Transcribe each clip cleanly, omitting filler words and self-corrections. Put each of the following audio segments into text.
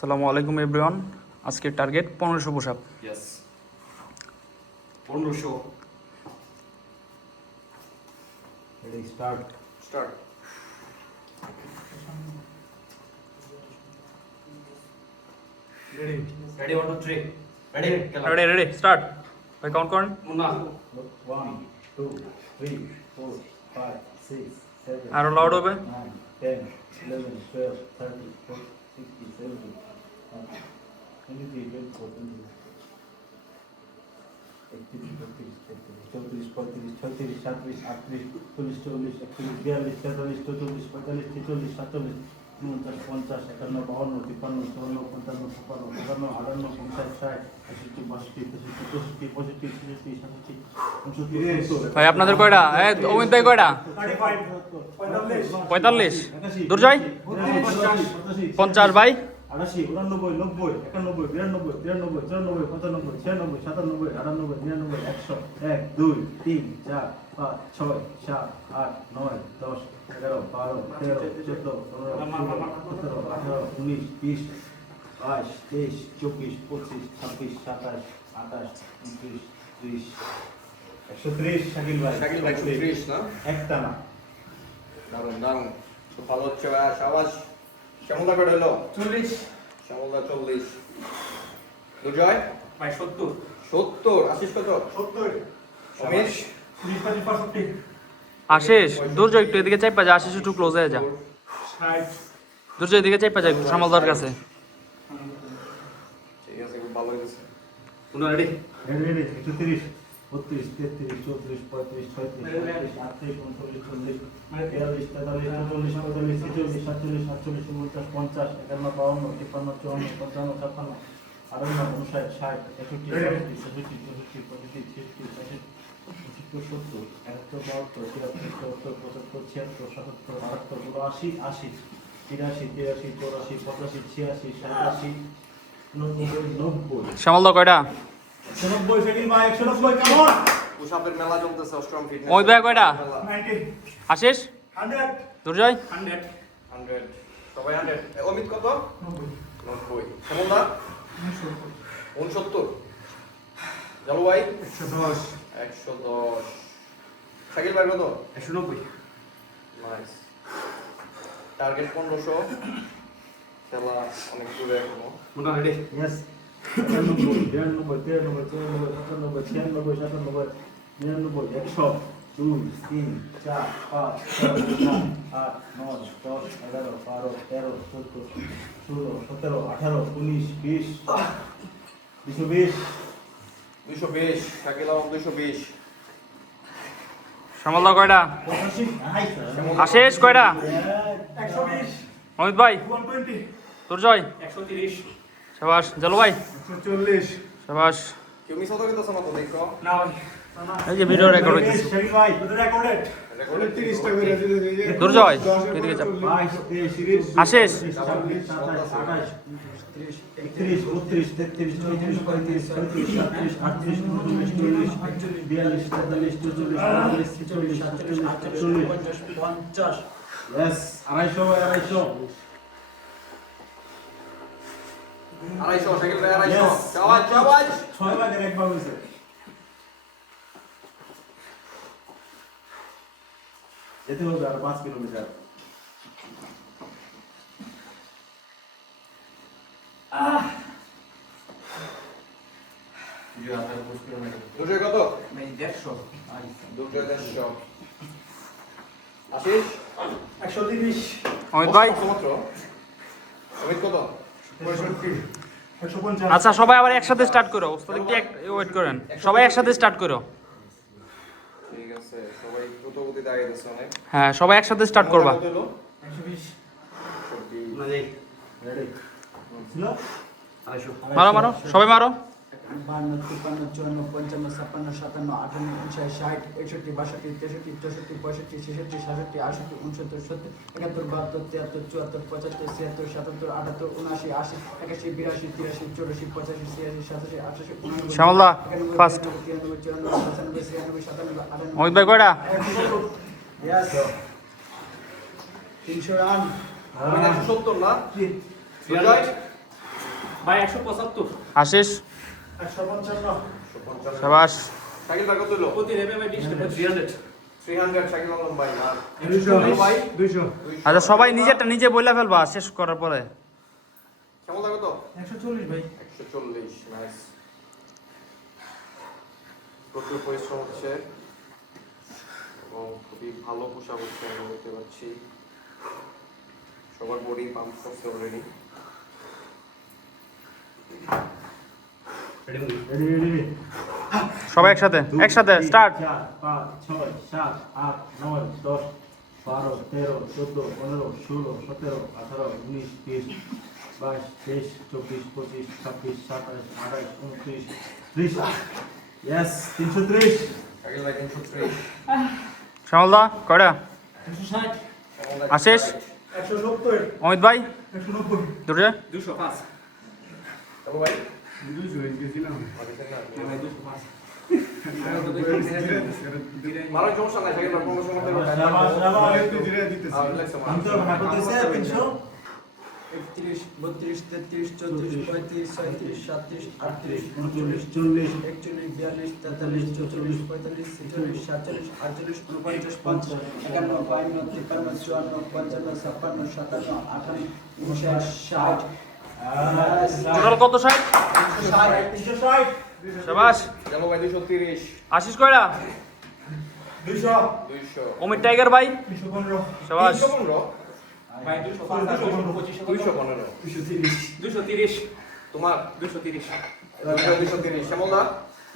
আসসালামু আলাইকুম এভরিওয়ান। আজকের target 1500 push up. Yes. 1500. Ready, start. Start. Ready. Ready, 1, 2, 3. Ready? Ready ready start. ভাই count করেন। Munna. Look, 1, 2, 3, 4, 5, 6, 7, আরো লাউড হবে। 9, 10, 11, 12, 13, 14, 16, 17, 23, 24, 25, 31, 32, 33, 34, 35, 36, 37, 38, 39, 40, 41, 42, 43, 44, 45, 46, 47, 49, 50, 51, 52, 53, 54, 55, 56, 57, 58, 59, 60, 62, 63, 64, 65, 66, 67, 68, 69, 70, ভাই আপনাদের কয়টা? অমিত ভাই কয়টা? 45। দুর্জয় 50 ভাই। 88, 89, 90, 91, 92, 93, 94, 95, 96, 97, 98, 99, 100, 1, 2, 3, 4, 5, 6, 7, 8, 9, 10, 11, 12, 13, 14, 15, 16, 17, 18, 19, 20, 22, 23, 24, 25, 26, 27, 28, 29, 30, 130, শাকিল ভাই। শাকিল ভাই 130 না? একটা না। দারুন দারুন। খুব ভালো হচ্ছে ভাই, শাবাশ। শ্যামলদা কত হলো? 40 শ্যামলদা 40। দুর্জয় ভাই 70 70। আশিস কত? 70 অমিত 30 65 আশিস দুর্জয় একটু এদিকে চাইপা যা। আশিস একটু ক্লোজ হয়ে যা। 60 দুর্জয় এদিকে চাইপা যা একটু সামালদার কাছে। ঠিক আছে, খুব ভালো হয়েছে। Munna ready ready, ready, 130, 32, 33, 34, 35, 36, 37, 38, 39, 40, 42, 43, 44, 45, 46, 47, 48, 49, 50, 51, 52, 53, 54, 55, 56, 58, 59, 60, 61, 62, 63, 64, 65, 66, 67, 68, 70, 71, 72, 73, 74, 75, 76, 77, 78, 79, 80, 81, 83, 84, 85, 86, 87, 90, 90, Shyamalda কয়টা? 190 সেকেন্ড ভাই, 190 কেমন? পুশ-আপের মেলা চলতেছে, অষ্টম ফিটনেস। অমিত ভাই কয়টা? 90 আশিস 100 দুর্জয় 100 100 সবাই 100। অমিত কত? 90 90। শ্যামলদা 69। জালু ভাই 110 110। শাকিল ভাই কত? 190 নাইস। টার্গেট 1500। খেলা অনেক দূরে এখনো। Munna ready Yes. 99, 93, 94, 95, 96, 97, 99, 100, 2, 3, 4, 5, 6, 7, 8, 9, 10, 11, 12, 13, 14, 16, 17, 18, 19, 20, 220, 220। শাকিল আলম 220। শ্যামলদা কয়টা? 85, nice. আশিস কয়টা? 120 অমিত ভাই 120 দুর্জয় 130 শাবাশ। জালু ভাই 140 শাবাশ। কেউ মিস হতে গেছে না তো দেখো। না ভাই এই যে ভিডিও রেকর্ড হইতেছে। শরীফ ভাই, রেকর্ডেড রেকর্ডে 30 টা করে দুর্জয় এদিকে চাপ। 22, 23, 24, আশিস 27, 28, 31, 32, 33, 34, 35, 36, 37, 38, 39, 40, 42, 43, 44, 45, 46, 47, 48, Yes, 250 ভাই, 250 250। শাকিল ভাই 250। Yes. চাওয়াজ চাওয়াজ। 6 ভাগের এক ভাগ হয়েছে। যেতে হবে আর 5 কিলোমিটার। দুর্জয় কত? ভাই 150 দুর্জয় 150। আশিস 130 অমিত ভাই মাত্র। অমিত কত? 65 150 আচ্ছা সবাই আবার একসাথে স্টার্ট করো। ওস্তাদ একটু ওয়েট করেন। সবাই একসাথে স্টার্ট করো। ঠিক আছে, সবাই দ্রুত গতিতে আগে যাচ্ছে অনেক। হ্যাঁ সবাই একসাথে স্টার্ট করবা। কত হলো? 120 120। না যাই রেডি ছিল 250 মারো মারো সবাই মারো। 52, 53, 54, 55, 56, 57, 58, 59, 60, 61, 62, 63, 64, 65, 66, 67, 68, 69, 70, 71, 72, 73, 74, 75, 76, 77, 78, 79, 80, 81, 82, 83, 84, 85, 86, 87, 88, 89, শ্যামলদা ফার্স্ট। 93, 94, 95, 96, 97, 98, অমিত ভাই কয়টা? Yes. 300 রান। অমিত 170 না? দুর্জয় ভাই 175 আশিস 155 সাবাস শাকিল ভাই কত হলো প্রতি রেবে ভাই 20 টাকা 300 300 শাকিল আলম ভাই আর 200 ভাই 200 আচ্ছা সবাই নিজেরটা নিজে বইলা ফেলবা শেষ করার পরে কেমন লাগে তো 140 ভাই 140 নাইস প্রচুর পরিশ্রম হচ্ছে এবং খুবই ভালো পোশাক হচ্ছে আমি দেখতে পাচ্ছি সবার বডি পাম্প করছে অলরেডি রেডি সবাই একসাথে একসাথে স্টার্ট 4 5 6 7 8 9 10 12 13 14 15 16 17 18 19 20 22 23 24 25 26 27 28 29 30 ইয়েস 330 শাকিল ভাই 330 শ্যামলদা কয়টা 160 আশিস 170 অমিত ভাই 190 দুটো 205 চলো ভাই 200 গেছিলাম ভাই 205 মারো সমস্যা নাই শাকিল ভাই প্রমোশন করতে পারবে শাবাশ শাবাশ আর রিল্যাক্স আমি তো ভাগ করতেছে 300 31 32 33 34 35 36 37 38 39 40 41 42 43 44 45 46 47 48 49 50 51 52 53 54 55 56 57 58 59 60 টোটাল কত ষাট 360 সাবাস চলো ভাই 230 আশিস কয়টা 200 200 অমিত টাইগার ভাই 215 সাবাস 215 ভাই 205 215 230 তোমার 230 230 শ্যামলদা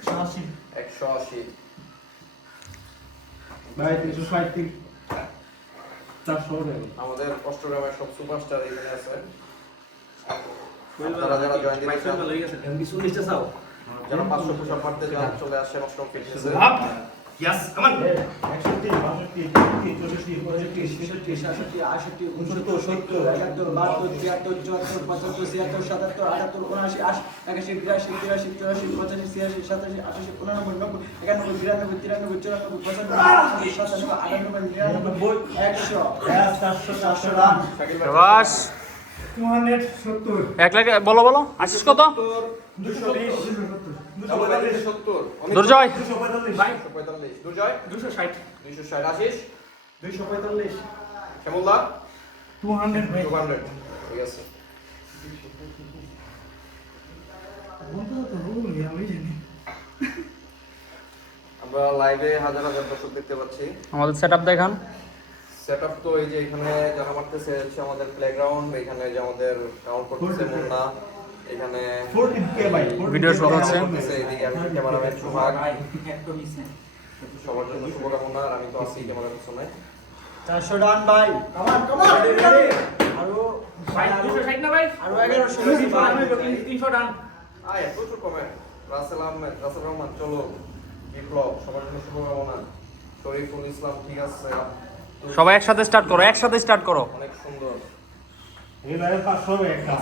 180 180 ভাই 360 400 টাকা আমাদের অষ্টগ্রামের সব সুপারস্টার এখানে আছে আপনারা যারা জয়েন দিতে চান এমবি 40 টা চাও যারা 500 পুশ আপ মারতে চান চলে আসেন অষ্টম ফিটনেসে yes come on 61 62 63 64 65 67 68 69 70 71 72 73 74 75 76 77 78 79 80 81 82 83 84 85 86 87 88 89 90 91 92 93 94 95 96 97 98 100 run Shakil ভাই সাবাস 270 এক লাখ বলো বলো আশিস কত 270 দুর্জয় 245 ভাই 245 দুর্জয় 260 260 আশিস 245 শ্যামলদা 200 ভাই 200 ঠিক আছে আমরা লাইভে হাজার হাজার দর্শক দেখতে পাচ্ছি আমাদের সেটআপ দেখান সেটআপ তো এই যে এখানে জানা মারতেছে হচ্ছে আমাদের প্লেগ্রাউন্ড এখানে যে আমাদের কাউন্ট করতেছে মুন্না এখানে 14k ভাই ভিডিও শুরু হচ্ছে এদিকে আমি ক্যামেরাম্যান সুহাগ একদম মিস সবার জন্য শুভকামনা আর আমি তো আছি ক্যামেরার পিছনে 400 রান ভাই আরো ভাই 260 না ভাই আরো 1100 ভাই 300 রান আয় প্রচুর কমেন্ট রাসেল আহমেদ রাসেল রহমান চলো বিপ্লব সবার জন্য শুভকামনা শরীফুল ইসলাম ঠিক আছে সবাই একসাথে স্টার্ট করো একসাথে স্টার্ট করো অনেক সুন্দর এই ভাই 500 হবে একটা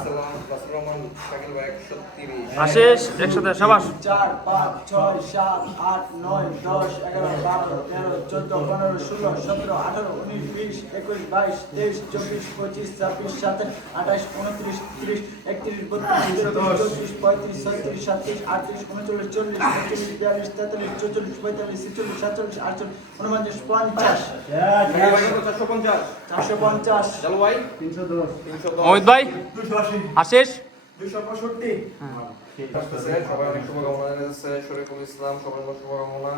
রাসেল রহমান শাকিল ভাই 130 আশিস একসাথে সাবাস 4 5 6 7 8 9 10 11 12 13 14 15 16 17 18 19 20 21 22 23 24 25 26 27 28 29 30 31 32 33 34 35 36 37 38 39 40 41 42 43 44 45 46 47 48 49 50 450 চলো ভাই 310 অমিত ভাই 280 আশিস 265 সবাই অনেক শুভকামনা জানাচ্ছে শরীফুল ইসলাম সবার জন্য শুভকামনা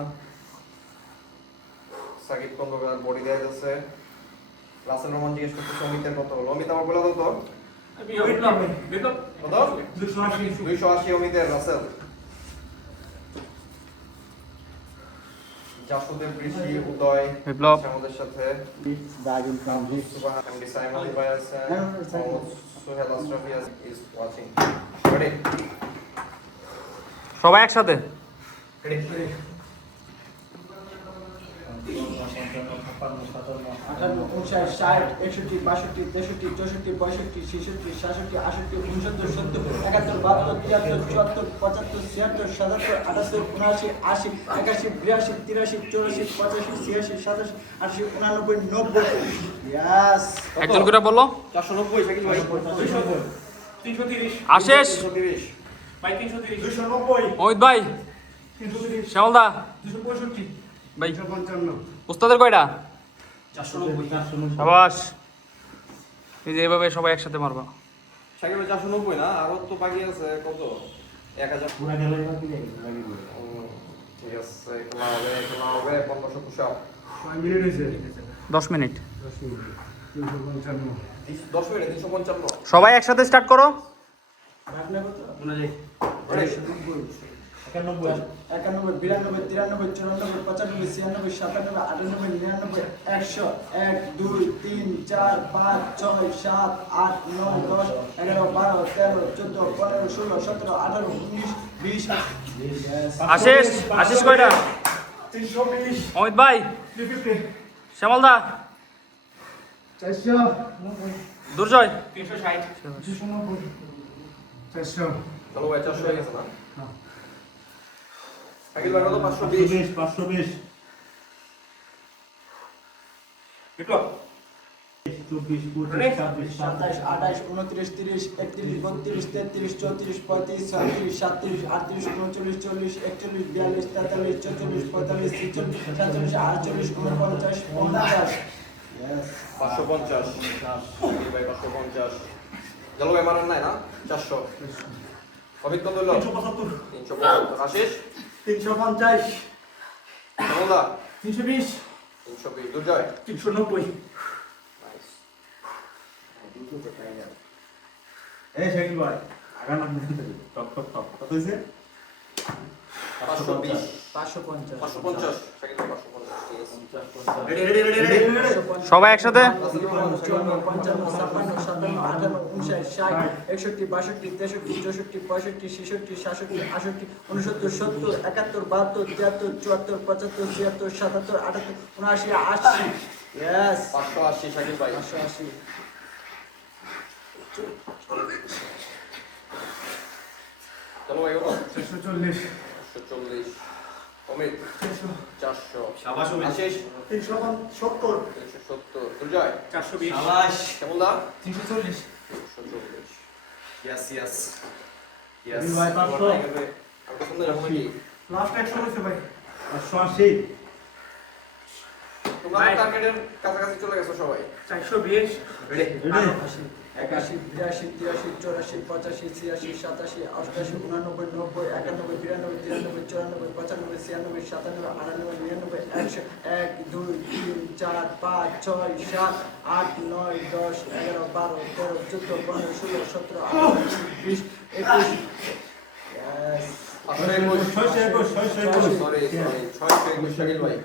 সাকিব খন্দকার বডি দেয়া যাচ্ছে রাসেল রহমান জিজ্ঞেস করতেছে অমিতের কত হলো অমিত আমার বলে দাও তো বিপ্লব কত 280 280 অমিতের রাসেল জাসুদের বৃষ্টি উদয় বিপ্লব আছে আমাদের সাথে দাগিন কামজি সুবাহ এমডি সাইমন আলী ভাই আছে Mohammad Sohel Ashrafi is watching ready সবাই একসাথে রেডি 58 59 60 61 62 63 64 65 66 67 68 69 70 71 72 73 74 75 76 77 78 79 80 81 82 83 84 85 86 87 88 89 90 ইয়েস একজন করে বললো 490 শাকিল ভাই 330 আশিস 330 ভাই 330 290 অমিত ভাই 330 শ্যামলদা 265 ভাই 255 ওস্তাদের কয়টা 490 490 সাবাস এই যে এভাবে সবাই একসাথে মারবা শাকিল ভাই 490 না আরো তো বাকি আছে কত 1000 পুরা গেলে এবার কি যাবে লাগি বলে ঠিক আছে খেলা হবে 1500 পুশ-আপ 5 মিনিট হইছে 10 মিনিট 10 মিনিট 355 10 মিনিট 355 সবাই একসাথে স্টার্ট করো ভাবনা কত মনে যাই 91 91 92 93 94 95 96 97 98 99 100 1 2 3 4 5 6 7 8 9 10 11 12 13 14 15 16 17 18 19 20 আশিস আশিস কয়টা 320 অমিত ভাই 350 শ্যামলদা 400 দুর্জয় 360 290 400 চলো ভাই 400 হয়ে গেছে না শাকিল ভাই কত 520 520 বিপ্লব 24 25 26 27 28 29 30 31 32 33 34 35 36 37 38 39 40 41 42 43 44 45 46 47 48 49 Yes. 550 শাকিল ভাই 550 চলো ভাই মারান নাই না 400 অমিত কত হলো 375 375 আশিস 350 শ্যামলদা 320 320 দুর্জয় 390 নাইস এই শাকিল ভাই আগানা টপ টপ টপ কত হইছে 520 550 550 শাকিল ভাই 550 ঠিক আছে রেডি রেডি রেডি সবাই একসাথে 55 56 57 58 59 60 61 62 63 64 65 66 67 68 69 70 71 72 73 74 75 76 77 78 79 80 Yes. 580 শাকিল ভাই 580 চলো ভাই কত 440 140 অমিত 400 শাবাশ অমিত। আশিস 370 370 দুর্জয় 420 শাবাশ শ্যামলদা 340 340 ইয়েস ইয়েস শাকিল ভাই 500 আর কত সুন্দর যাবো নাকি লাস্ট 100 হইছে ভাই 580 তোমরা ভাই। টার্গেটের কাছাকাছি চলে গেছো সবাই 420 রেডি 81 81 83 84 85 86 87 88 89 90 91 92 93 94 95 96 97 98 99 100 1 2 3 4 5 6 7 8 9 10 11 12 13 14 15 16 17 18 20 21 Yes. 621 সরি 621 শাকিল ভাই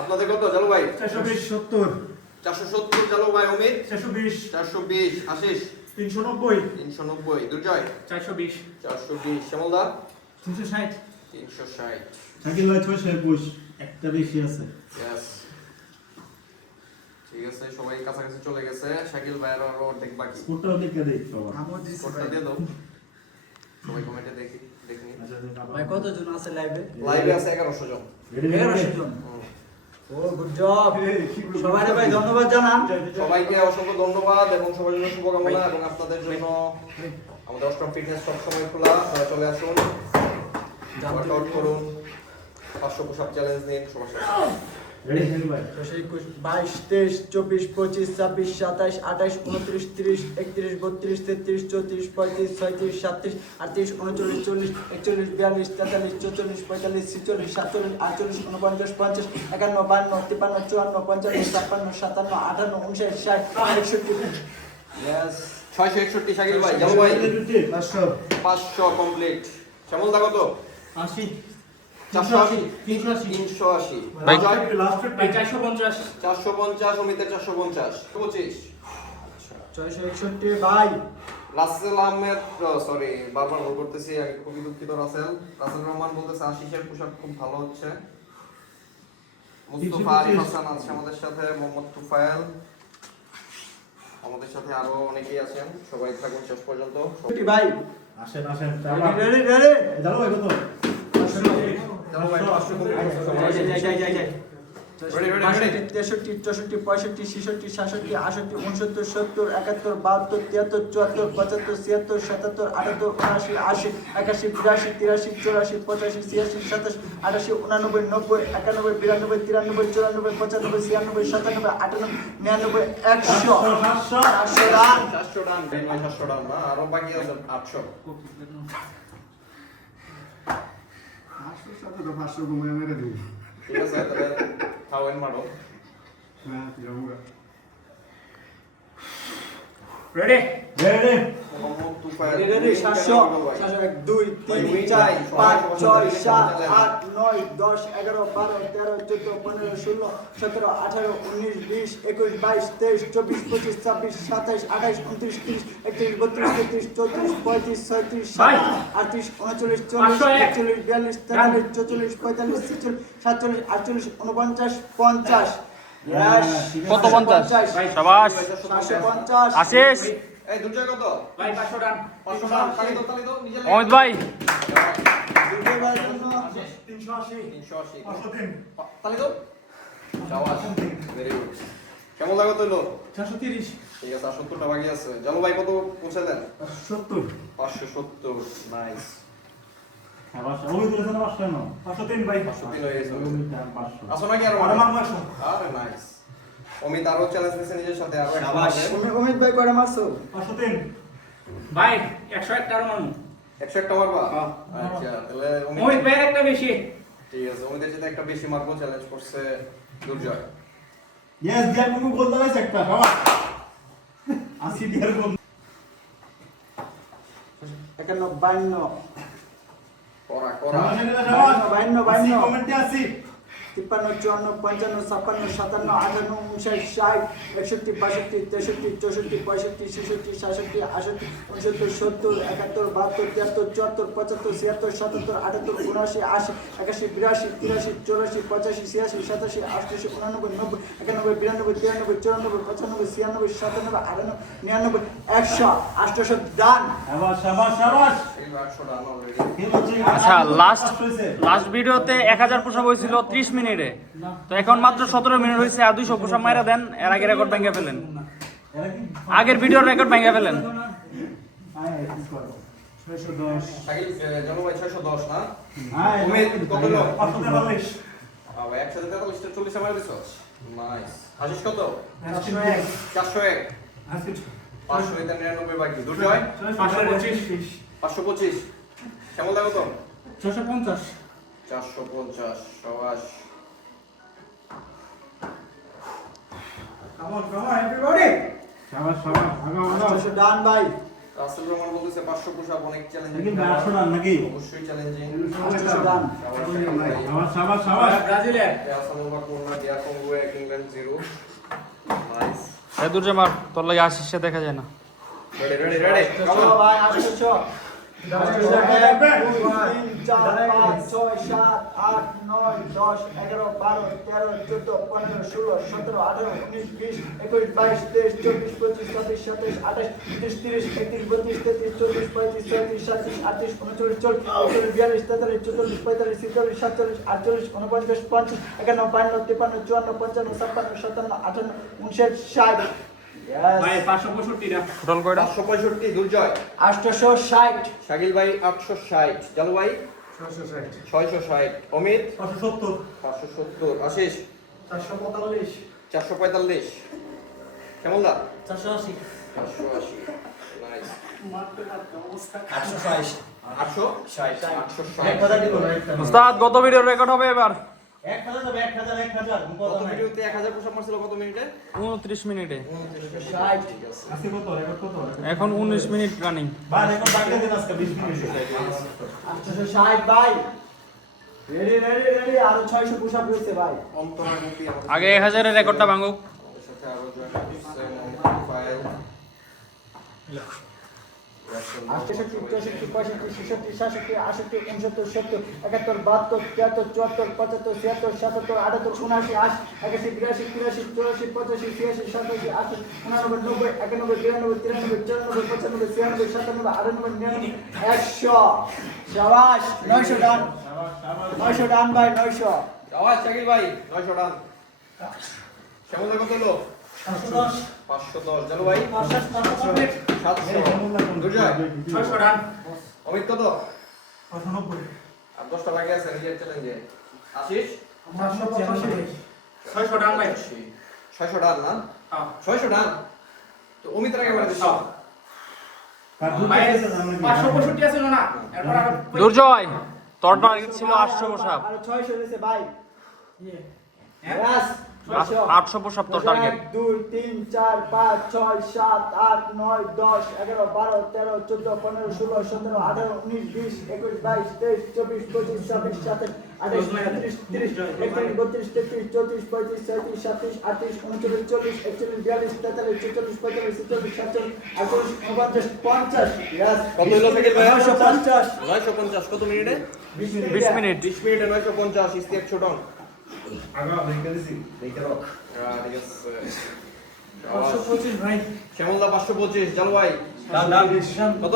আপনাদের কত জালু ভাই 470 470 জালু ভাই অমিত 420 420 আশিস 390 390 দুর্জয় 420 420 শ্যামলদা 360 360 শাকিল ভাই 621 একটা বেশি আছে ইয়েস ঠিক আছে সবাই কাছাকাছি চলে গেছে শাকিল ভাইয়ের আরো অর্ধেক বাকি স্কোরটাও দেখে দেই সবার আমও দিছি স্কোরটা ভাই। দিয়ে দাও সবাই কমেন্টে দেখি দেখনি ভাই কতজন আছে লাইভে? লাইভে আছে 1100 জন রেডি 1100 জন। ও গুড জব। সবাইকে ভাই ধন্যবাদ জানান। সবাইকে অসংখ্য ধন্যবাদ এবং সবার জন্য শুভকামনা এবং আপনাদের জন্য আমাদের অষ্টম ফিটনেস সবসময় খোলা আপনারা চলে আসুন ওয়ার্কআউট করুন 500 পুশ আপ চ্যালেঞ্জ নিন সবার সাথে রেডি শাকিল ভাই 22 23 24 25 26 27 28 29 30 31 32 33 34 35 36 37 38 39 40 41 42 43 44 45 46 47 48 49 50 51 52 53 54 55 56 57 58 59 60 61 Yes. 661 শাকিল ভাই জামু ভাই 500 500 কমপ্লিট শ্যামল দা কত 80 480 380 380 ভাই। লাস্ট ভাই 450 450 অমিতের 450 25 661 ভাই রাসেল আহমেদ সরি বারবার ভুল করতেছি আমি খুবই দুঃখিত রাসেল রহমান বলতেছে আশিসের পোশাক খুব ভালো হচ্ছে মুস্তাফা আরিফ হাসান আছে আমাদের সাথে মোহাম্মদ তুফাইল আমাদের সাথে আরো অনেকেই আছেন সবাই থাকুন শেষ পর্যন্ত ভাই আসেন আসেন রেডি রেডি জানো ভাই কত চলো ভাই 500 কমপ্লিট করতে সবাই। যাই যাই যাই যাই Ready, ready, 62, ready. 63, 64, 65, 66, 67, 68, 69, 70, 71, 72, 73, 74, 75, 76, 77, 78, 79, 80, 81, 82, 83, 84, 85, 86, 87, 88, 89, 90, 91, 92, 93, 94, 95, 96, 97, 98, 99, 100, 500 run. 700 run, 700 run না, আরো বাকি আছে 800। ঠিক আছে, তাহলে থাউজেন্ড মারো। Ready ready Mohammad Tufail. Ready 700 1 2 3 4 5 6 7 8 9 10 11 12 13 14 15 16 17 18 19 20 21 22 23 24 25 26 27 28 29 30 31 32 33 34 35 36 ভাই। 37 38 39 40 41 42 43 44 45 46 47 48 49 50 কত 50? শাবাশ। 750 আশিস। এই দুর্জয় কত? ভাই 500 রান 500 রান, তালি দাও, নিজে লেখো। অমিত ভাই। দুইবার জন্য 380 380। 503 তালি দাও। শাবাশ, ভেরি গুড। কেমন লাগলো তৈলো? 430 ঠিক আছে, 70টা বাকি আছে। জানু ভাই কত পৌঁছালেন? 70 570, নাইস। আবার ওই দিলে না 500 না 503 ভাই 503 হয়ে গেছে। 500 আসো নাকি আরো? আর আমার 500 আরে নাইস। অমিত আরো চ্যালেঞ্জ নিয়েছে নিজের সাথে, আরো একটা শাবাশ। হবে। অমিত ভাই কয়টা মারছো? 503 ভাই 101 টার মানু 101টা মারবা? আচ্ছা, তাহলে মোহিত ভাই একটা বেশি ঠিক আছে, অমিতের সাথে একটা বেশি মারবো, চ্যালেঞ্জ করছে দুর্জয়। ইয়েস দিয়া কোনো গোল দাঁড়াইছে একটা বাবা 80 দিয়ার গোল 51 52 করা করা। শাবাশ 52 কমেন্টে 80 53 54 55 56 57 58 59 60 61 62 63 64 65 66 67 68 69 70 71 72 73 74 75 76 77 78 79 80 81 82 83 84 85 86 87 88 89 90 91 92 93 94 95 96 97 98 99 100 800 ডান। শাবাশ শাবাশ শাবাশ এই 800 রান অলরেডি। আচ্ছা, লাস্ট ভিডিওতে 1000 পুশ আপ হয়েছিল 30 মিনিটে, তো এখন মাত্র 17 মিনিট হয়েছে। আর 200 পুশ আপ মাইরা দেন, এর আগে রেকর্ড ভেঙে ফেলেন, আগের ভিডিওর রেকর্ড ভেঙে ফেলেন। শাকিল, জানু ভাই 610 না? হ্যাঁ অমিত কত হলো? 543 ভাই একসাথে 43 40 মার দিছো। নাইস। আশিস কত? 101 401। 599 বাকি। দুর্জয় 525 525। কেমন লাগলো তো? 650 450। সবাস। শাবাশ শাবাশ আগাও আগাও 800 ডান ভাই। রাসেল রহমান বলতেছে 500 পুশ আপ অনেক চ্যালেঞ্জিং। নাকি 800 রান নাকি অবশ্যই চ্যালেঞ্জিং। 800 ডান। শাবাশ শাবাশ শাবাশ ব্রাজিলের আসানুল্লাহ কোরনা দিয়া কঙ্গো এক ইংল্যান্ড 0। নাইস। এই দূর মার, তোর লাগে আশিসে দেখা যায় না। Ready ready ready. Come on. ভাই 800 1 2 3 4 5 6 7 8 9 10 11 12 13 14 15 16 17 18 19 20 21 22 23 24 25 26 27 28 29 30 31 32 33 34 35 36 37 38 39 40 41 42 43 44 45 46 47 48 49 50 51 52 53 54 55 56 57 58 59 60 ভাই 565 টা টোটাল কয়টা? 565 দুর্জয়। 860 শাকিল ভাই 860। জানু ভাই 660। অমিত 570 570। আশিস 445 445। কেমন লাগ? 480 480। নাইস। 860 860। উস্তাদ কত ভিডিওর রেকর্ড হবে এবার? 1000 যাবে 1000 কত ভিডিওতে 1000 পুশ আপ মারছিল কত মিনিটে? 29 মিনিটে, 29। ঠিক আছে। আজকে কত রেকর্ড কত এখন 19 মিনিট রানিং। বা রেকর্ড বাকি দিন আজকে 20 মিনিট 860 ভাই রেডি আরো 600 পুশ আপ হইছে ভাই। অন্তরাগুতি আমাদের আগে 1000 এর রেকর্ডটা ভাঙুক। আমাদের সাথে আরো জয়েন করছে মোহাম্মদ ফাইল। 68 63 65 66 67 68 69 70 71 72 73 74 75 76 77 78 79 80 81 82 83 84 85 86 87 88 89 90 91 92 93 94 95 96 97 98 99 100 শাবাশ 900 ডান 900 ডান ভাই 900 আওয়াজ শাকিল ভাই 900 রান। শ্যামল ভাই কত হলো? 510 জানু ভাই 700 দুর্জয় 600 রান অমিত কত? আর 10টা বাকি আছে নিজের চ্যালেঞ্জে। আশিস 600 রান ভাই 600 রান না? হ্যাঁ 600 রান তো অমিতের আগে বলে দিস। ভাই 565 আছে না এরপর আর দুর্জয় তোর টার্গেট ছিল 800 পুশ আপ। আর 600 হয়েছে ভাই। হ্যাঁ? ব্যাস 800 পুশ আপ তোর টার্গেট। 1 2 3 4 5 6 7 8 9 10 11 12 13 14 15 16 17 18 19 20 21 22 23 24 25 26 27 28 29 30 31 32 33 34 35 36 37 38 39 40 41 42 43 44 45 46 47 48 49 50 yes কত হলো সাকিব ভাই? 950 950 কত মিনিটে? 20 মিনিট। 20 মিনিটে 950 স্টেপ ছোটন। আগা দেখে দিছি ঠিক আছে। 525 ভাই শ্যামল দা 525 জানু ভাই কত?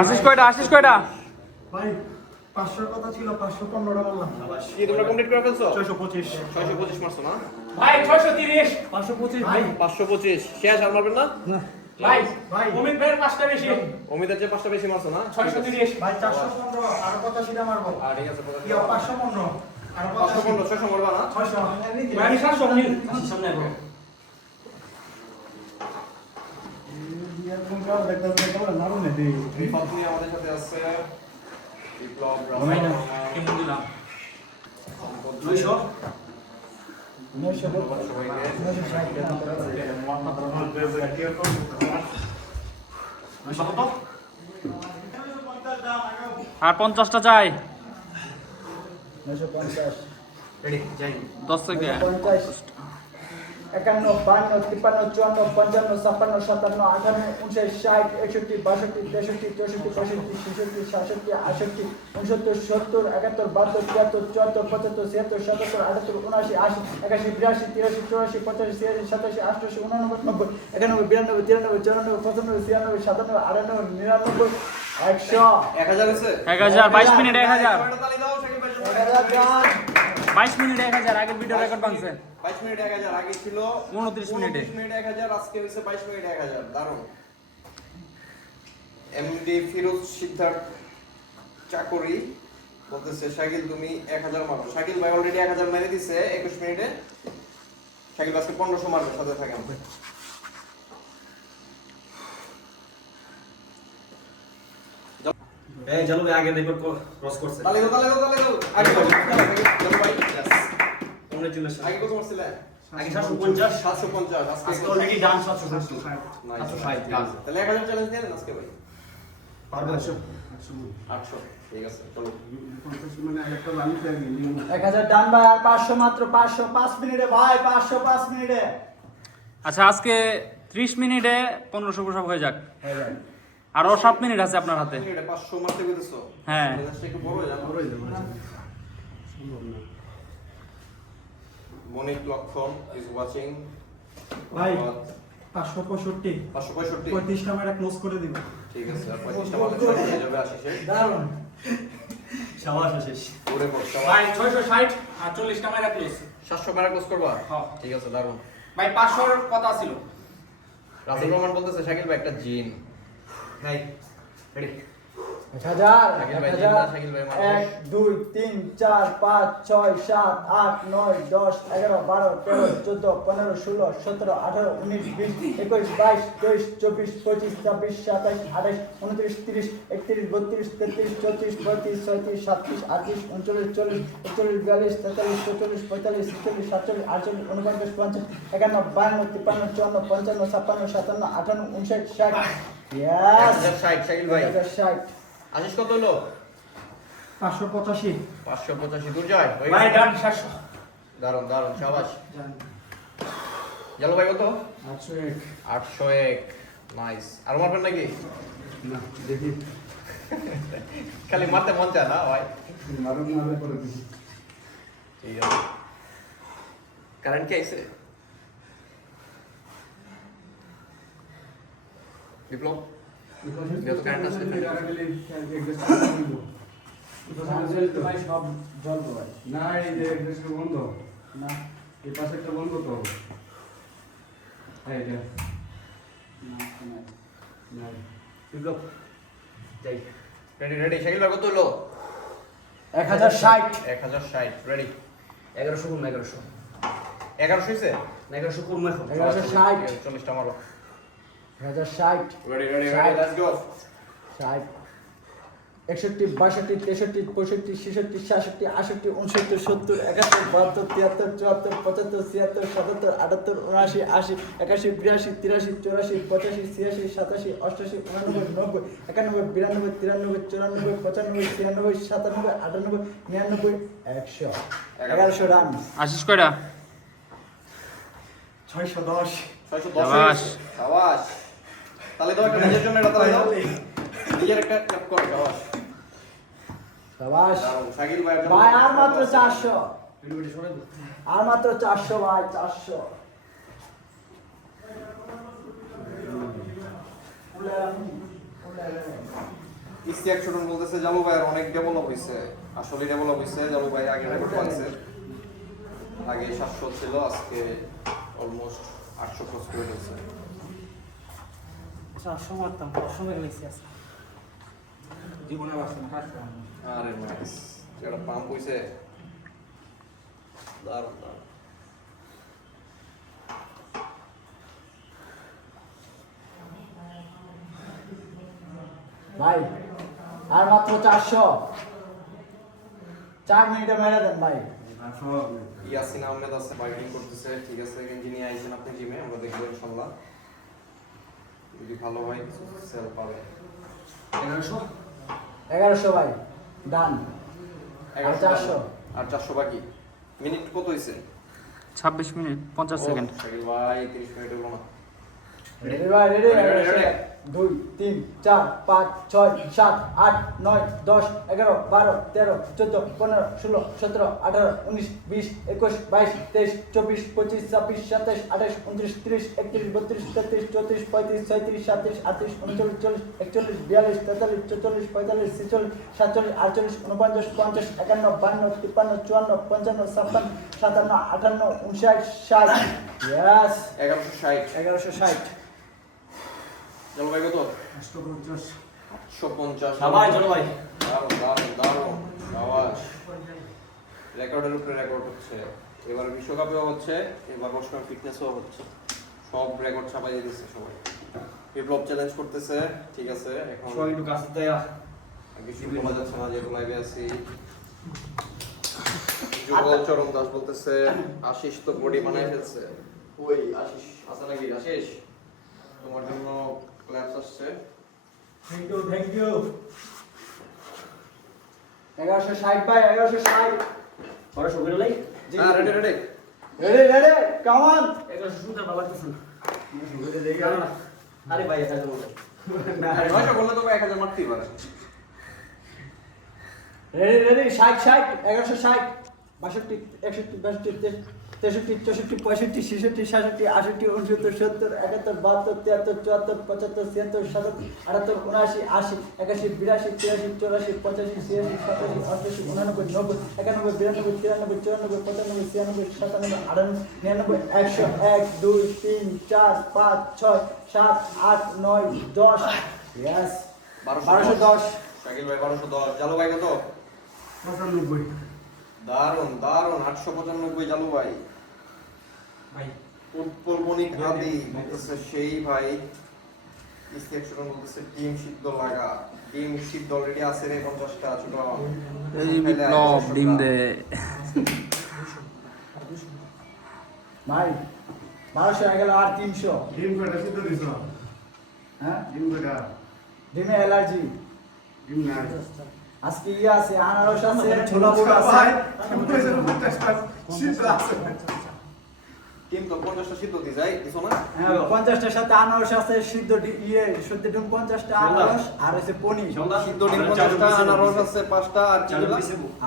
আশিস কয়টা? আশিস কয়টা? ভাই 500 কথা ছিল 515টা বললাম কি তোমরা কমপ্লিট করে ফেলছো? 625 625 মারছো না? ভাই 630 525 ভাই 525 শেষ আর মারবেন না? ভাই ভাই অমিত ভাইয়ের 5টা বেশি অমিতের চেয়ে 5টা বেশি মারছো না? 630 ভাই 415 আর 85টা মারবো ঠিক আছে কি 515 আর 515 600 মারবা না? 600 ভাই আমি 700 অমিত সামনে আসবো এরকম কাজ দেখতে কেমন নারু নে দেই এই ফাতুনি আমাদের সাথে আছে বিপ্লব ভাই না, রাজা কেমন দিলাম? 900 আর 50টা চাই। 950 রেডি যাই 10 সেকেন্ড। 50 51 52 53 54 55 56 57 58 59 60 61 62 63 64 65 66 67 68 69 70 71 72 73 74 75 76 77 78 79 80 81 82 83 84 85 86 87 88 89 90 91 92 93 94 95 96 97 98 99 100 1000 আছে 1000 22 মিনিট 1000 কয়টা তালি দাও সাকিব ভাই 22 মিনিট 1000 আগের ভিডিও রেকর্ড ভাঙছে 22 মিনিট 1000 আগে ছিল 29 মিনিটে। 29 মিনিট 1000 আজকে হইছে 22 মিনিট 1000 দারুন এমডি ফিরোজ সিদ্ধার্থ চাকরি বলতেছে শাকিল তুমি 1000 মারো শাকিল ভাই অলরেডি 1000 মেরে দিছে 21 মিনিটে শাকিল আজকে 1500 মারবে সাথে থাকেন এই জানু ভাই আগে দেখো ক্রস করছে তালি দাও আগে ভাই চলো ভাই यस কংগ্রেচুলেশন আগে কত মারছিলেন আগে 750 750 আজকে আজকে অলরেডি ডান 760 Nice. 760 ডান তাহলে 1000 চ্যালেঞ্জ নিয়ে নেন আজকে ভাই পারবে 800 ঠিক আছে চলো 1000 ডান ভাই আর 500 মাত্র 500 5 মিনিটে ভাই 500 5 মিনিটে আচ্ছা আজকে 30 মিনিটে 1500 পুশ আপ হয়ে যাক। আরো 7 মিনিট আছে আপনার হাতে। এটা 500 মারতে কইতেছো হ্যাঁ। চ্যালেঞ্জটা একটু বড় হয়ে যাবে মনিক লক্ষণ ইজ ওয়াচিং ভাই 565 565 35টা আমরা ক্লোজ করে দিব ঠিক আছে আর 25টা মারলে 6 হয়ে যাবে আশিসে দারুন শাবাশ শেষ ওরে বক্সা ভাই 660 আর 40টা মাইরা ক্লোজ 700 মারা ক্লোজ করবা হ্যাঁ। ঠিক আছে দারুন ভাই 500 এর কথা ছিল রাসেল রহমান বলতেছে শাকিল ভাই একটা জিন নাই রেডি 1000 শাকিল ভাই জিন না শাকিল ভাই মানুষ 1 2 3 4 5 6 7 8 9 10 11 12 13 14 15 16 17 18 19 20 21 22 23 24 25 26 27 28 29 30 31 32 33 34 35 36 37 38 39 40 41 42 43 44 45 46 47 48 49 50 51 52 53 54 55 56 57 58 59 60 Yes! 1060 শাকিল ভাই 60 আশিস কত হলো 585 585 দুর্জয় ভাই ডান 700 দারুন শাবাশ জালো ভাই কত 801 নাইস আর মারবেন নাকি না দেখি খালি মারতে মন চায় না ভাই মারুন না করে দিই ঠিক আছে কারেন্ট কি আইছে বিপ্লব যত কারেন্ট আছে ভাই সব জল ভাই না এই যে বন্ধ না এই পাশে একটা বল কত হবে? হ্যাঁ এটা নাই বিপ্লব যাই রেডি রেডি শাকিল ভাই কত হলো 1060 1060 রেডি 1100 কম 1100 1100 হইছে না 1100 কম এখন 1160 40টা মারো 1060 ready ready ready let's go 60 61 62 63 65 66 67 68 69 70 71 72 73 74 75 76 77 78 79 80 81 82 83 84 85 86 87 88 89 90 91 92 93 94 95 96 97 98 99 100 1100 run Ashis কয়টা 610 শাবাশ। শাবাশ তাহলে দাও একটা নিজের জন্য এটা তাহলে দাও নিজের একটা ক্লাব করো শাবাশ শাবাশ দারুণ শাকিল ভাই ভাই আর মাত্র 400 ভিডিওটি সরে দাও আর মাত্র 400 ভাই 400 ইস্তিয়াক ছোটন বলতেছে জালু ভাইয়ের অনেক ডেভেলপ হইছে আসলে ডেভেলপ হইছে জালু ভাই আগে রেকর্ড পাইছে আগে 700 ছিল আজকে অলমোস্ট 800 ক্রস করে ফেলছে 400 মারতাম 500 মেরে গেছি আজকে জীবনে বাসন 500 আরে নাইস এটা পাম্প হইছে দারুণ দারুণ ভাই আর মাত্র 400 4 মিনিটে মেরে দেন ভাই ইয়াসিন আহমেদ আছে বাইকিং করতেছে ঠিক আছে ইঞ্জিনিয়ার আইছেন আপনি জিমে আমরা দেখবো ইনশাআল্লাহ যদি ভালো হয় কিছু সেল পাবে 1100 ভাই ডান আর 400 আর 400 বাকি মিনিট কত হইছে 26 মিনিট 50 সেকেন্ড শাকিল ভাই 30 মিনিট হলো না রেডি ভাই রেডি Ready, ready. 2 3 4 5 6 7 8 9 10 11 12 13 14 15 16 17 18 19 20 21 22 23 24 25 26 27 28 29 30 31 32 33 34 35 36 37 38 39 40 41 42 43 44 45 46 47 48 49 50 51 52 53 54 55 56 57 58 59 60 ইয়েস 1160 1160 চলো ভাই কত 150 150 সবাই চলো ভাই দারুণ দারুণ দারুণ আওয়াজ রেকর্ডের উপরে রেকর্ড হচ্ছে এবার বিশ্বকাপেও হচ্ছে এবার বর্ষকাপ ফিটনেসও হচ্ছে সব রেকর্ড ছাপাই দিতেছে সবাই বিপ্লব চ্যালেঞ্জ করতেছে ঠিক আছে এখন সবাই একটু কাছে দেয়া কিছু বলা যাচ্ছে না যেহেতু লাইভে আছি যুগল চরম দাস বলতেছে আশিস তো বডি বানাই ফেলছে ওই আশিস আছে নাকি আশিস তোমার জন্য ক্লাস আসছে থ্যাংক ইউ 1160 ভাই 1160 পরে সবাই লাই হ্যাঁ ready ready ready come on 1100 শুনতে ভালো লাগতেছে না আরে ভাই এটা বলো নয়টা বললে তো 1000 মারতেই পারে রেডি 60 1160 62 61 62 63 64 65 66 67 68 69 70 71 72 73 74 75 76 77 78 79 80 81 82 83 84 85 86 87 88 89 90 91 92 93 94 95 96 97 98 99 100 1 2 3 4 5 6 7 8 9 10 ইয়েস 1210 শাকিল ভাই 1210 জালু ভাই কত 95 দারুন দারুন 895 জালু ভাই ভাই উৎপল বণিক আদি বলতেছে সেই ভাই ইস্তিয়াক ছোটন বলতেছে ডিম সিদ্ধ লাগা ডিম সিদ্ধ অলরেডি আছে রে 50টা ছোট এই বিপ্লব ডিম দে ভাই 1200 হয়ে গেল আর 300 ডিম কয়টা সিদ্ধ দিছ হ্যাঁ ডিম কয়টা ডিমে অ্যালার্জি ডিম নাই আজকে ইয়ে আছে আনারস আছে ছোলা ছোলা বুট আছে ডিম তো 50টা সিদ্ধ দি যায় দিছো না হ্যাঁ 50টার সাথে আনারস আছে সিদ্ধ ইয়ে শুদ্ধ ডিম 50টা আনারস আর আছে পনির সিদ্ধ ডিম 50টা আনারস আছে 5টা আর চিলা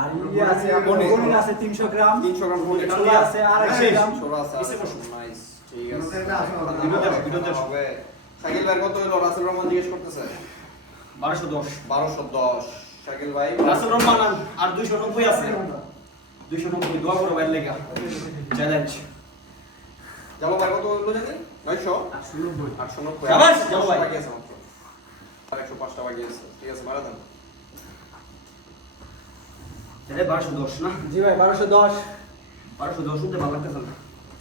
আর ইয়ে আছে পনির। পনির আছে 300 গ্রাম 300 গ্রাম পনির ছোলা আছে 250 গ্রাম ছোলা আছে নাইস ঠিক আছে ভিডিওতে আসো। হবে শাকিল ভাই কত হলো রাসেল রহমান জিজ্ঞেস করতেছে 1210 1210 শাকিল ভাই রাসেল রহমান আর 290 আছে 290 দোয়া করো ভাই লেগা চ্যালেঞ্জ জালো ভাই কত হলো জানি 900 890 শাবাশ, জালো ভাই। বাকি আছে মাত্র আর 105টা বাকি আছে ঠিক আছে মারা দেন তাহলে 1210 না জি ভাই 1210 1210 শুনতে ভালো লাগতেছে না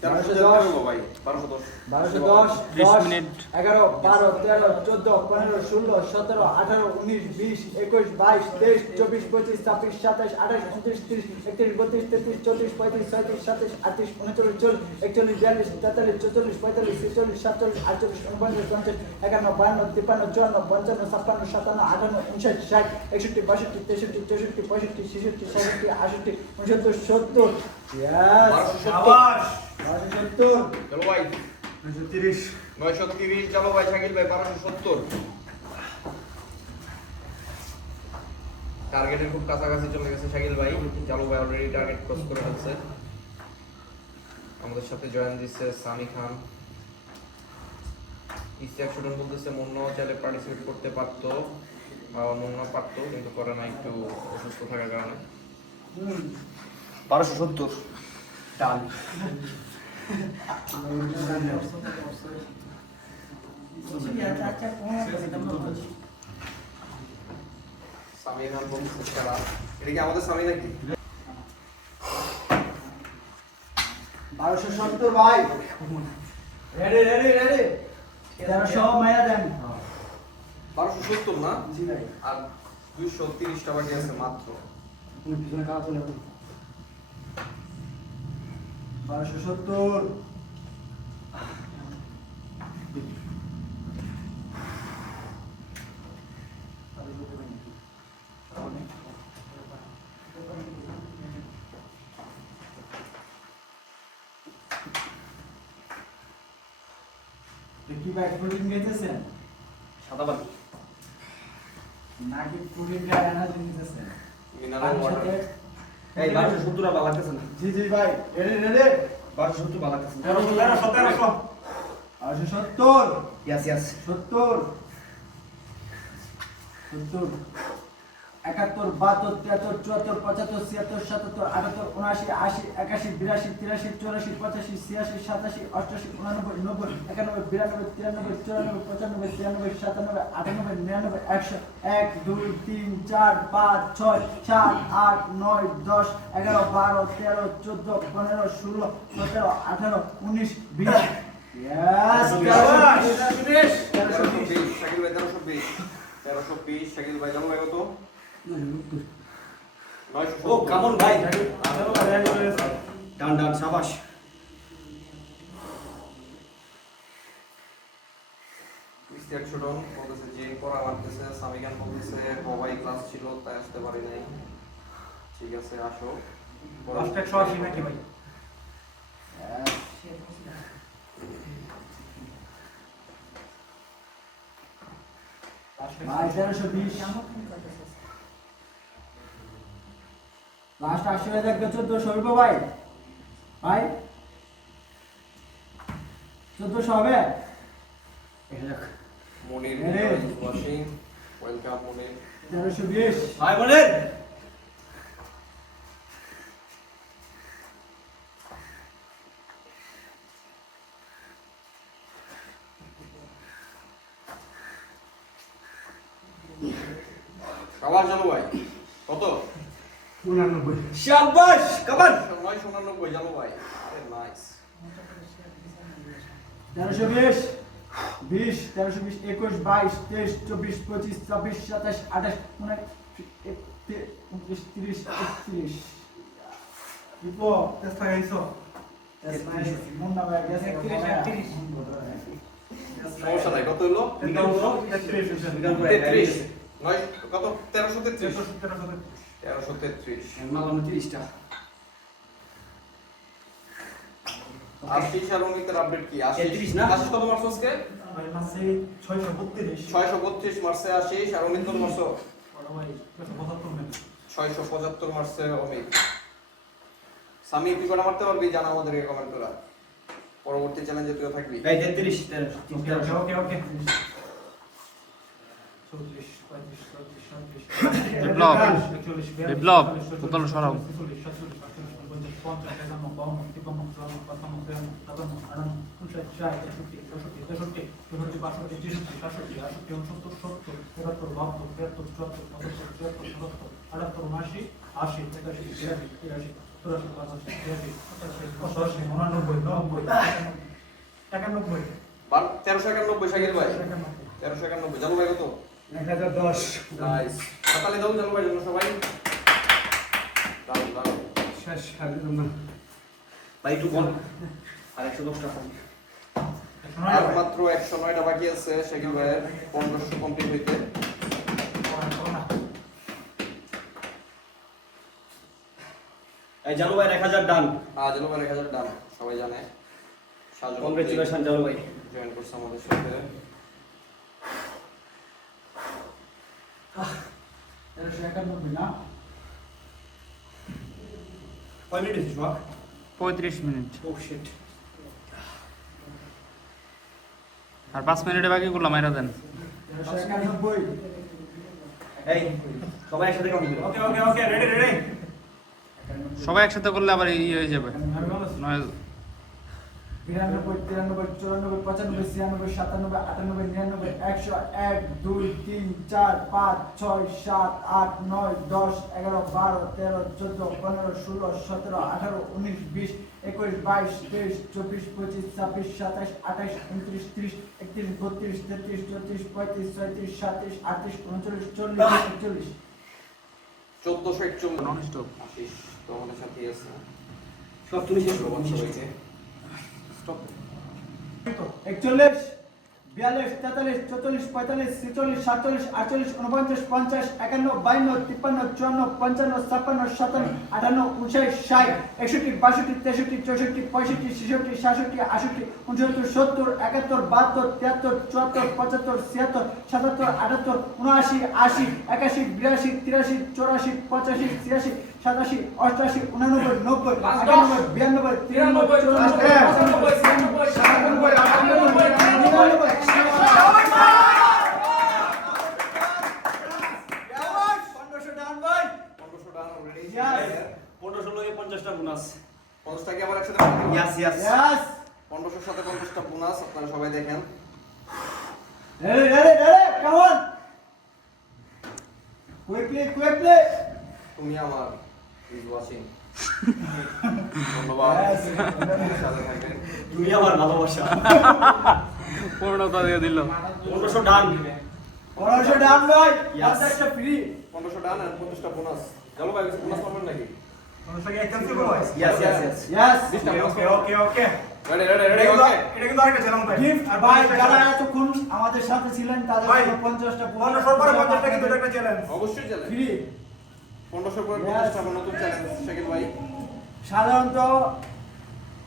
1310 হলো ভাই 1210 1210 30 10 মিনিট 11 12 13 14 15 16 17 18 19 20 21 22 23 24 25 26 27 28 29 30 31 32 33 34 35 36 37 38 39 40 41 42 43 44 45 46 47 48 49 50 51 52 53 54 55 56 57 58 59 60 61 62 63 64 65 66 67 68 69 70 Yes! 1270 জালো ভাই 930 930 জালো ভাই শাকিল ভাই 1270 টার্গেটের খুব কাছাকাছি চলে গেছে শাকিল ভাই জালো ভাই অলরেডি টার্গেট ক্রস করে ফেলছে আমাদের সাথে জয়েন দিচ্ছে সামি খান ইস্তিয়াক সুডন বলতেছে মুন্না চাইলে পার্টিসিপেট করতে পারতো বা মুন্না পারতো কিন্তু করে না একটু অসুস্থ থাকার কারণে 1270 ডান সামি খান বলতেছে খেলা এটা কি আমাদের সামি নাকি 1270 ভাই রেডি রেডি রেডি 1300 মাইরা দেন 1270 না জি ভাই আর 230 টা বাকি আছে মাত্র পিছনে কাজ চলে 1270 কি ভাই প্রোটিন খাইতেছেন সাদা বালি নাকি প্রোটিন খায় এনার্জি নিতেছেন মিনারেল ওয়াটার এই 1270 আর ভালো লাগতেছে না জি জি ভাই রেডি রেডি 1270 ভালো লাগতেছে না 1300 1270 ইয়াস ইয়াস 70 71 72 73 74 75 76 77 78 79 80 81 82 83 84 85 86 87 88 89 90 91 92 93 94 95 96 97 98 99 100 1 2 3 4 5 6 7 8 9 10 11 12 13 14 15 16 17 18 19 20 Yes! 1320 শাকিল ভাই 1320 শাকিল ভাই জানো ভাই কত 970 ও কামন ভাই ডান ডান শাবাশ ইস্তিয়াক সুডন বলতেছে যে পড়া মারতেছে সামি খান বলতেছে সবাই ক্লাস ছিল তাই আসতে পারি নাই ঠিক আছে আসো লাস্ট 180 নাকি ভাই ভাই 1320 লাস্ট 80 হয়ে থাকবে 1400 হইব ভাই ভাই 1400 হবে মনির আরে। ওয়াশিং ওয়েলকাম মনির 1320 ভাই বলেন সবার জানো ভাই কত 99 শাবাশ কামান 999 জানো ভাই নাইস 1320 20 1320 21 22 23 24 25 26 27 28 29 30 31 ইপো চেষ্টা গাইছো মুন্না ভাই গেছে সমস্যা নাই কত হলো 33 33 নয় কত 1333 1333 মালাম 30 টা আশিস আর অমিতের আপডেট কি আশিস 33 না? আশিস কত মারছো আজকে ভাই মাসে 632 632 মারছে আশিস আর অমিত কত মারছো ভাই 75 মিনিট 675 মারছে অমিত সামি তুই কটা মারতে পারবি জানা আমাদেরকে কমেন্ট করা পরবর্তী চ্যালেঞ্জে তুইও থাকবি ভাই 33 ওকে ওকে ওকে 34 35 36 37 বিপ্লব, বিপ্লব, বোতল সরাও। 40 47 48 50 51 52 53 54 55 56 57 58 59 60 61 62 63 64 65 66 67 68 69 70 71 72 73 74 75 76 77 78 79 1391 শাকিল ভাই 1391 জানু ভাই কত 1010 নাইস হাতালে দাও জানু ভাই জন্য সবাই দাও দাও শেষ হাবিব ভাই একটু বল আর 110 টাকা আর মাত্র 109টা বাকি আছে শাকিল ভাইয়ের 1500 কমপ্লিট হইতে এই জানু ভাই 1000 ডান জানু ভাই 1000 ডান সবাই জানে সাজু কংগ্রেচুলেশন জানু ভাই জয়েন করছে আমাদের সাথে 1391 না কয় মিনিট হইছে শোক 35 মিনিট ও শিট আর 5 মিনিটে বাকি গুলো মাইরা দেন 1391 এই সবাই একসাথে কাউন্ট করো ওকে ওকে ওকে রেডি রেডি সবাই একসাথে করলে আবার ইয়ে হয়ে যাবে নয় 92 93 94 95 96 97 98 99 100 1 2 3 4 5 6 7 8 9 10 11 12 13 14 15 16 17 18 19 20 21 22 23 24 25 26 27 28 29 30 31 32 33 34 35 36 37 38 39 40 1441 নন স্টপ আশিস তো আমাদের সাথে আছে সব তুমি শেষ করো সবাইকে 41 42 43 44 45 46 47 48 49 50 51 52 53 54 55 56 57 58 59 60 61 62 63 64 65 66 67 68 69 70 71 72 73 74 77 78 79 80 81 82 83 84 85 86 87 88 89 90 91 92 1500 ডান অলরেডি Yes. 15 16 এ 50 টা বোনাস 50 টাকে আবার একসাথে করতে হবে। Yes yes Yes. 1500 এর সাথে 50টা বোনাস আপনারা সবাই দেখেন Ready, come on. Quickly. তুমি আমার ইজ ওয়াচিং ধন্যবাদ Yes. সাথে থাকবেন তুমি আমার ভালোবাসা পূর্ণতা দিয়ে দিল 1500 ডান 1500 ডান ভাই Yes. 50টা ফ্রি 1500 ডান আর 50টা বোনাস চলো ভাই কিছু বোনাস পাবেন নাকি অনুষ্কা ক্যান্সেল করো ভাই ইয়েস ইয়েস ইয়েস Yes. 20টা bonus okay okay okay ready okay এটা কিন্তু আরেকটা চ্যালেঞ্জ ভাই গিফট আর ভাই 50 যারা টাকা এতক্ষণ আমাদের সাথে ছিলেন তাদের ভাই, জন্য 50টা 1500 পরে 50 টাকা কিন্তু এটা একটা চ্যালেঞ্জ অবশ্যই চলে ফ্রি 1500 পরে Yes. 50টা নতুন চ্যালেঞ্জ শাকিল ভাই সাধারণত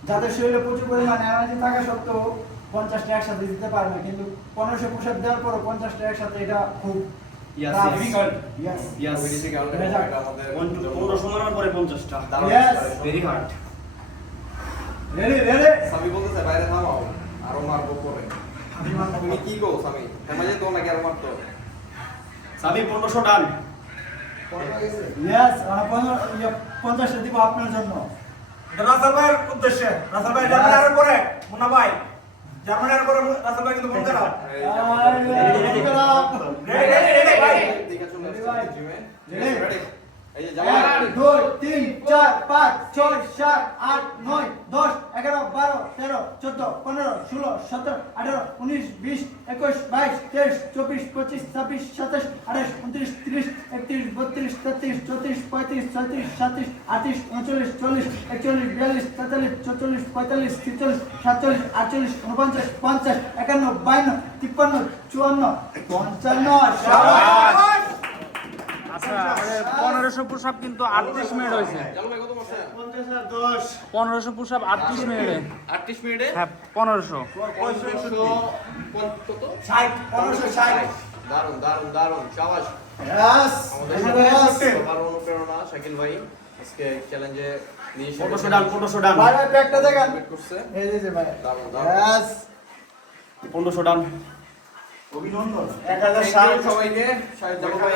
যাদের শরীরে প্রচুর পরিমাণ এনার্জি থাকা সত্ত্বেও 50টা একসাথে দিতে পারে না কিন্তু 1500 পুশ আপ দেওয়ার পরও 50টা একসাথে এটা খুব Yes, tough. difficult. Yes. Yes ওইদিকে কাউন্ট Yes. এটা আমাদের 1500 মারার পরে 50টা Yes. Very hard Ready. Sami বলতেছে বাইরে থামাও আরো মারবো পরে তুমি কি গো সামি হেমাজে তো নাকি আরো মারতো সাবি 1500 ডান Yes, 50টা দিব আপনার জন্য এটা রাসেল ভাইয়ের উদ্দেশ্যে রাসেল ভাই জার্মানির পরে মুন্না ভাই জার্মানির পরে রাসেল ভাই কিন্তু মন খারাপ রেডি রেডি ভাই দেখে চলে Ready, ভাই? আসছে জিমে Ready? রেডি এই যে জায়গা 1 2 3 4 5 6 7 8 9 10 11 12 13 14 15 16 17 18 19 20 21 22 23 24 25 26 27 28 29 30 31 32 33 34 35 36 37 38 39 40 41 42 43 44 45 46 47 48 49 50 51 52 53 54 55 আচ্ছা আমাদের 1500 পুশ আপ কিন্তু 38 মিনিট হয়েছে জানো ভাই কত মারছেন 1500 পুশ আপ 38 মিনিটে 38 মিনিটে হ্যাঁ 1500 কত 60 1560 দারুন শাবাশ Yes. আমাদের সবার অনুপ্রেরণা শাকিল ভাই আজকে চ্যালেঞ্জে নিয়ে 1500 ডান 1500 ডান ভাই ব্যাগটা দেখেন কমপ্লিট করছে এই যে ভাই দারুন Yes. 1500 ডান অভিনন্দন Thank you সবাইকে শাহিদ জামাল ভাই